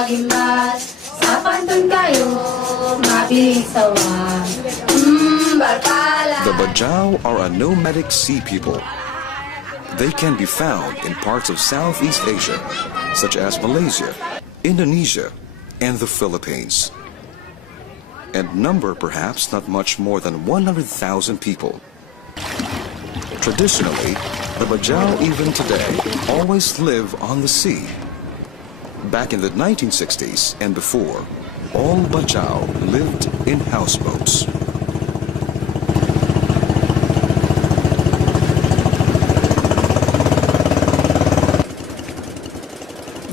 pagimbas, sa pantun kayo, mabisawa. The Bajau are a nomadic sea people. They can be found in parts of Southeast Asia, such as Malaysia, Indonesia, and the Philippines, and number perhaps not much more than 100,000 people. Traditionally, the Bajau even today always live on the sea. Back in the 1960s and before, all Bajau lived in houseboats.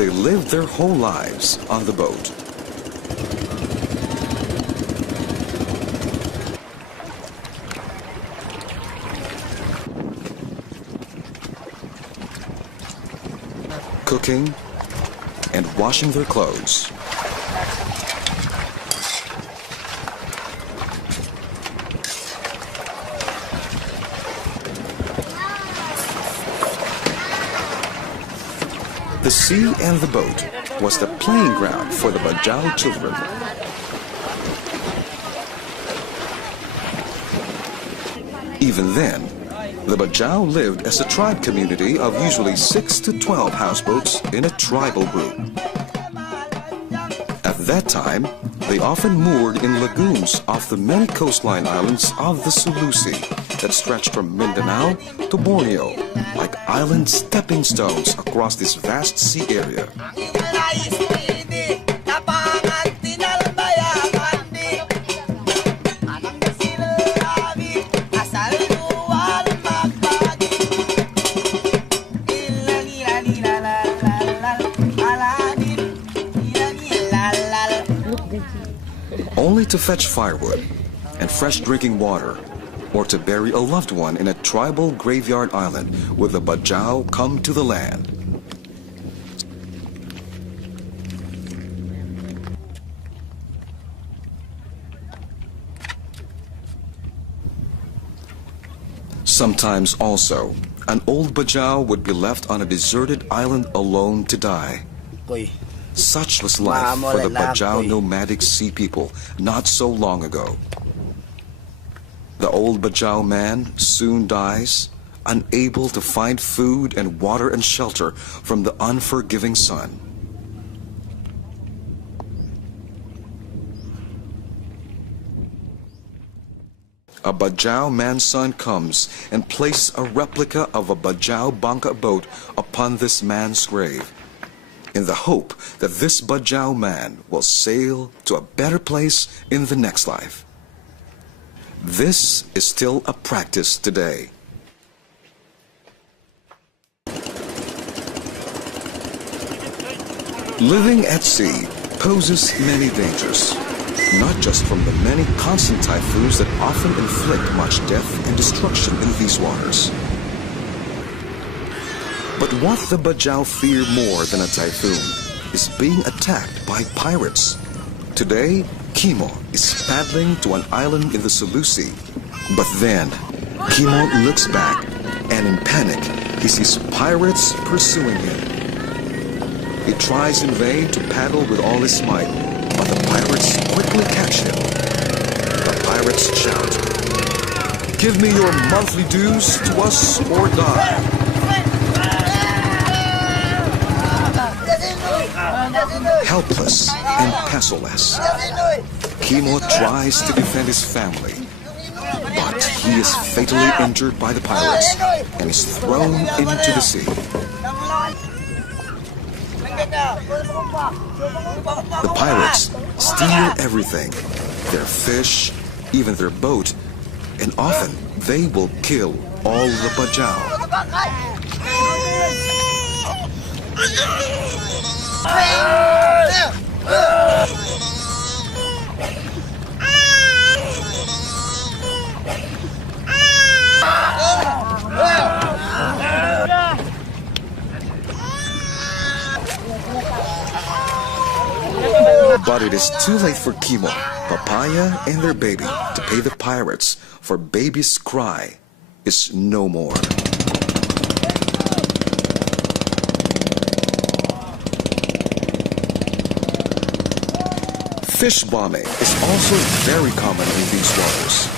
They lived their whole lives on the boat. Cooking and washing their clothes. The sea and the boat was the playing ground for the Bajau children. Even then, the Bajau lived as a tribe community of usually 6 to 12 houseboats in a tribal group. At that time, they often moored in lagoons off the many coastline islands of the Sulu Sea that stretched from Mindanao to Borneo, like island stepping stones across this vast sea area. Only to fetch firewood and fresh drinking water, or to bury a loved one in a tribal graveyard island would the Bajau come to the land. Sometimes also, an old Bajau would be left on a deserted island alone to die. Such was life for the Bajau nomadic sea people not so long ago. The old Bajau man soon dies, unable to find food and water and shelter from the unforgiving sun. A Bajau man's son comes and places a replica of a Bajau bangka boat upon this man's grave, in the hope that this Bajau man will sail to a better place in the next life. This is still a practice today. Living at sea poses many dangers, not just from the many constant typhoons that often inflict much death and destruction in these waters. But what the Bajau fear more than a typhoon is being attacked by pirates. Today, Kimo is paddling to an island in the Sulu Sea. But then, Kimo looks back and in panic, he sees pirates pursuing him. He tries in vain to paddle with all his might, but the pirates quickly catch him. The pirates shout, "Give me your monthly dues to us or die." Helpless and passorless, Kimo tries to defend his family, but he is fatally injured by the pirates and is thrown into the sea. The pirates steal everything, their fish, even their boat, and often they will kill all the Bajau. But it is too late for Kimo, Papaya, and their baby to pay the pirates, for baby's cry is no more. Fish bombing is also very common in these waters.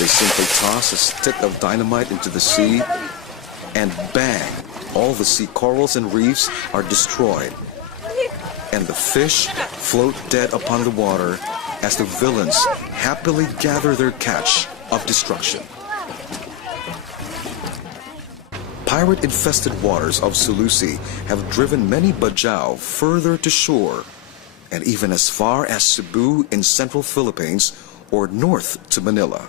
They simply toss a stick of dynamite into the sea and bang, all the sea corals and reefs are destroyed. And the fish float dead upon the water as the villains happily gather their catch of destruction. Pirate-infested waters of Sulusi have driven many bajau further to shore, and even as far as Cebu in central Philippines or north to Manila.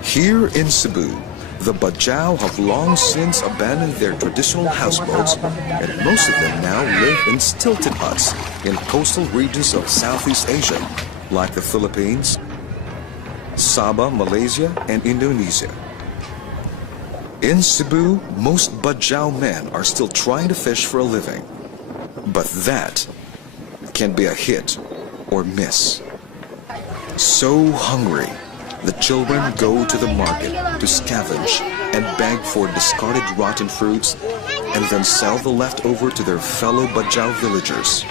Here in Cebu, the bajau have long since abandoned their traditional houseboats, and most of them now live in stilted huts in coastal regions of Southeast Asia, like the Philippines, Sabah, Malaysia, and Indonesia. In Cebu, most bajau men are still trying to fish for a living, but that can be a hit or miss. So hungry, the children go to the market to scavenge and beg for discarded rotten fruits and then sell the leftover to their fellow bajau villagers.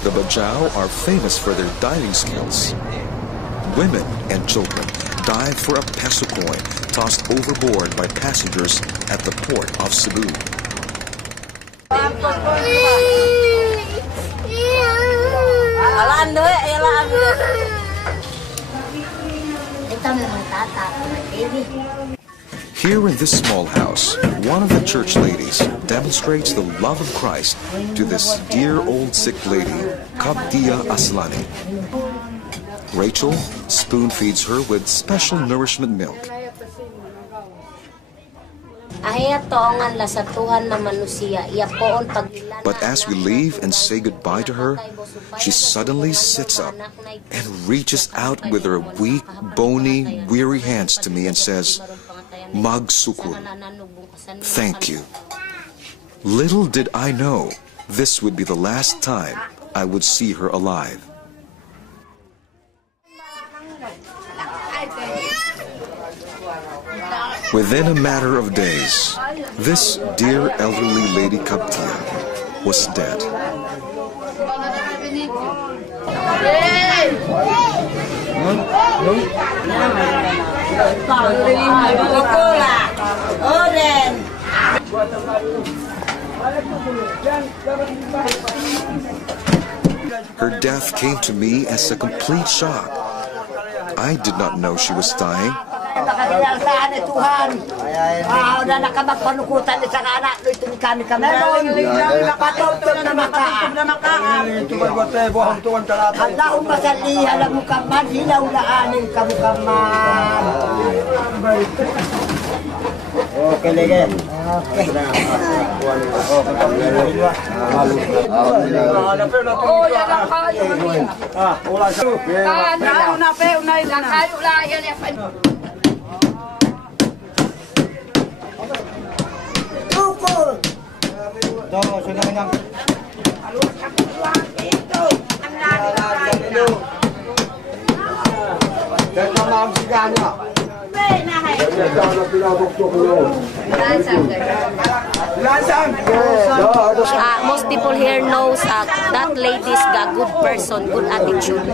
The bajau are famous for their diving skills. Women and children dive for a peso coin tossed overboard by passengers at the port of Cebu. Here in this small house, one of the church ladies demonstrates the love of Christ to this dear old sick lady, Kaptia Aslani. Rachel spoon-feeds her with special nourishment milk. But as we leave and say goodbye to her, she suddenly sits up and reaches out with her weak, bony, weary hands to me and says, "Magsukul, thank you." Little did I know this would be the last time I would see her alive. Within a matter of days, this dear elderly lady Kaptia was dead. Her death came to me as a complete shock. I did not know she was dying. Nakadiyasaan ni Tuhan. Na nakapagpanukutan ni sa anak ko itong kami meron. Nakatutog na makaan. Halaong masali, halang mukaman, hilaw-laanin kamukaman. Okay, lege. Okay. Oh, yan ang kayo. Wala siya. Una pe, una yan. Kayo lang yan. Tukul! Ito, sunod ng... Ito! Ang lalo! Ito na ang sigana. Most people here knows that lady's got good person, good attitude.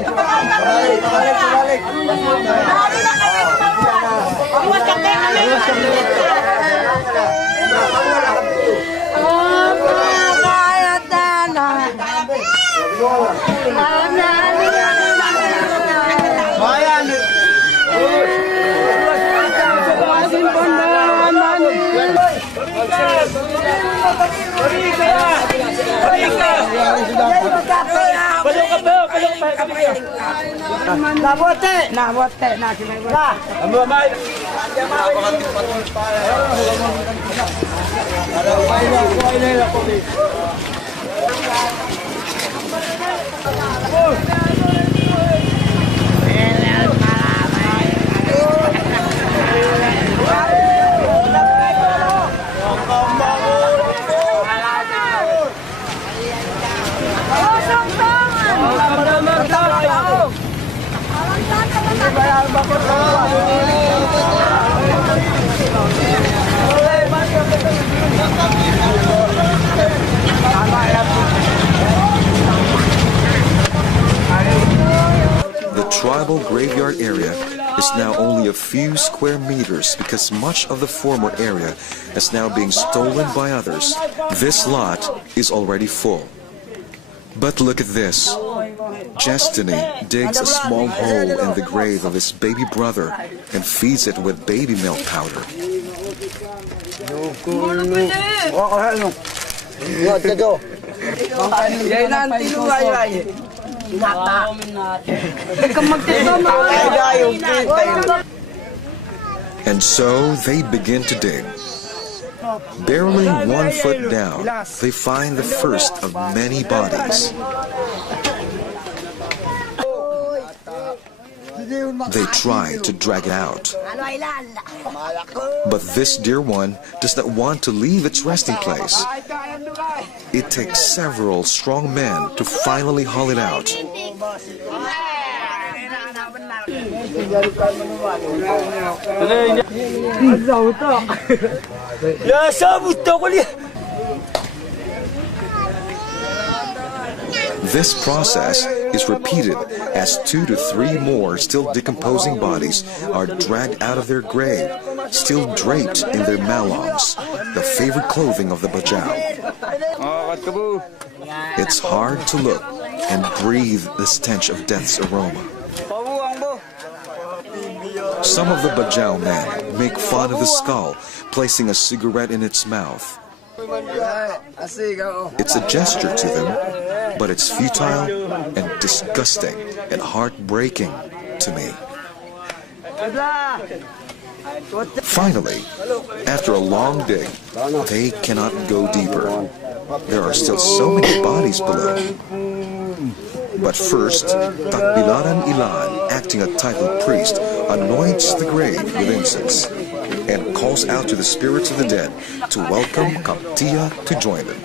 graveyard area is now only a few square meters because much of the former area is now being stolen by others. This lot is already full. But look at this. Destiny digs a small hole in the grave of his baby brother and feeds it with baby milk powder. And so they begin to dig. Barely 1 foot down, they find the first of many bodies. They try to drag it out. But this dear one does not want to leave its resting place. It takes several strong men to finally haul it out. This process is repeated as 2 to 3 more still decomposing bodies are dragged out of their grave, still draped in their malongs, the favorite clothing of the Bajau. It's hard to look and breathe the stench of death's aroma. Some of the Bajau men make fun of the skull, placing a cigarette in its mouth. It's a gesture to them, but it's futile and disgusting and heartbreaking to me. Finally, after a long dig, they cannot go deeper. There are still so many bodies below. But first, Takbilaran Ilan, acting a titled priest, anoints the grave with incense and calls out to the spirits of the dead to welcome Kaptia to join them.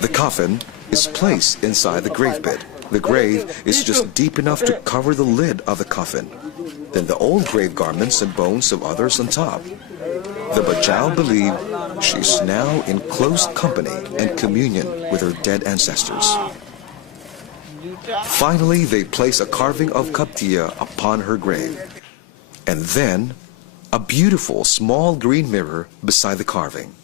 The coffin is placed inside the grave pit. The grave is just deep enough to cover the lid of the coffin. Then the old grave garments and bones of others on top. The Bajau believe she's now in close company and communion with her dead ancestors. Finally, they place a carving of Kaptia upon her grave. And then, a beautiful small green mirror beside the carving.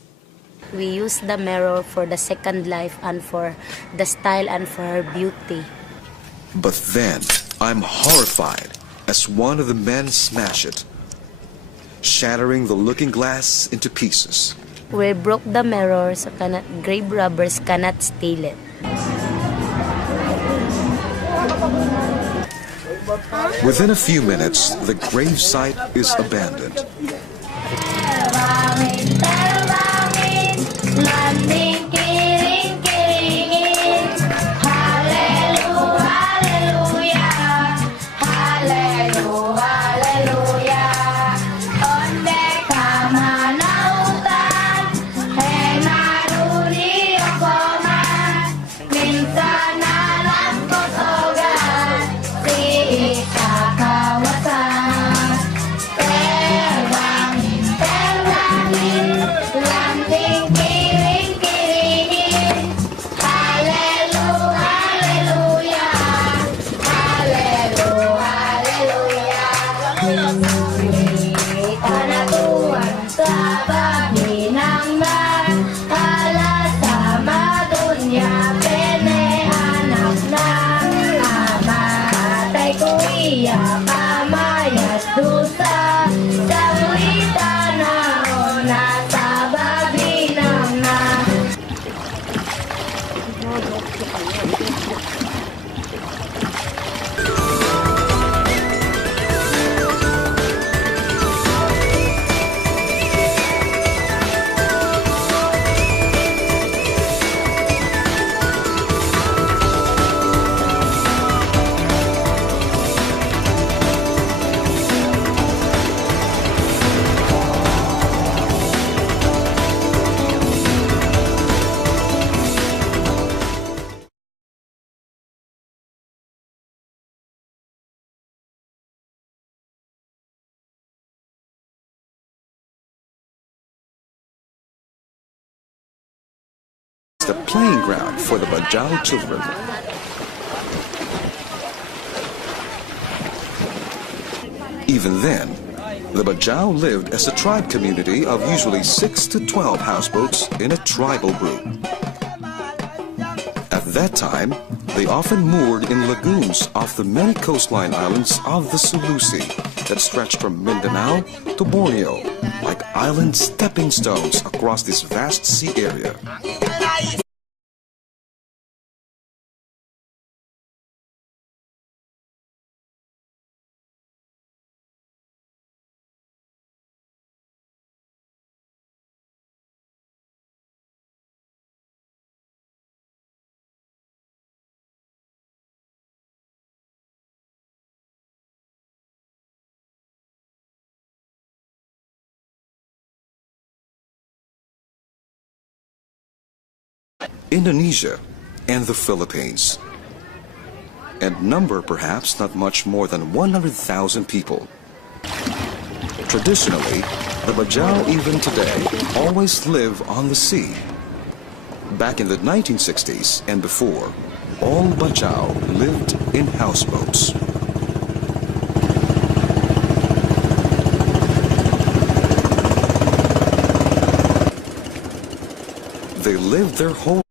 We use the mirror for the second life and for the style and for her beauty. But then, I'm horrified as one of the men smash it, shattering the looking glass into pieces. We broke the mirror so grave robbers cannot steal it. Within a few minutes, the grave site is abandoned. The playing ground for the Bajau children. Even then, the Bajau lived as a tribe community of usually 6 to 12 houseboats in a tribal group. At that time, they often moored in lagoons off the many coastline islands of the Sulu Sea that stretched from Mindanao to Borneo, like island stepping stones across this vast sea area. Indonesia and the Philippines, and number perhaps not much more than 100,000 people. Traditionally, the Bajau even today always live on the sea. Back in the 1960s and before, all Bajau lived in houseboats. They lived their whole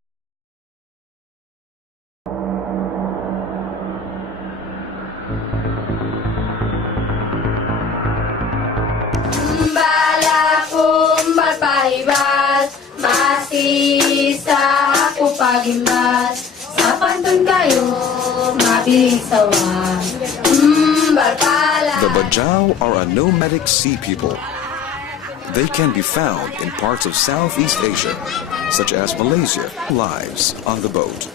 The Bajau are a nomadic sea people. They can be found in parts of Southeast Asia, such as Malaysia. Lives on the boat.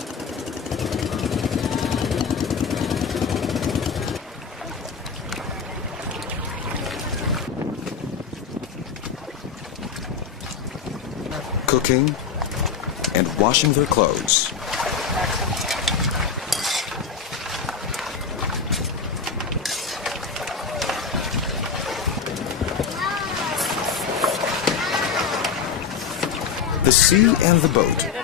Cooking and washing their clothes. The sea and the boat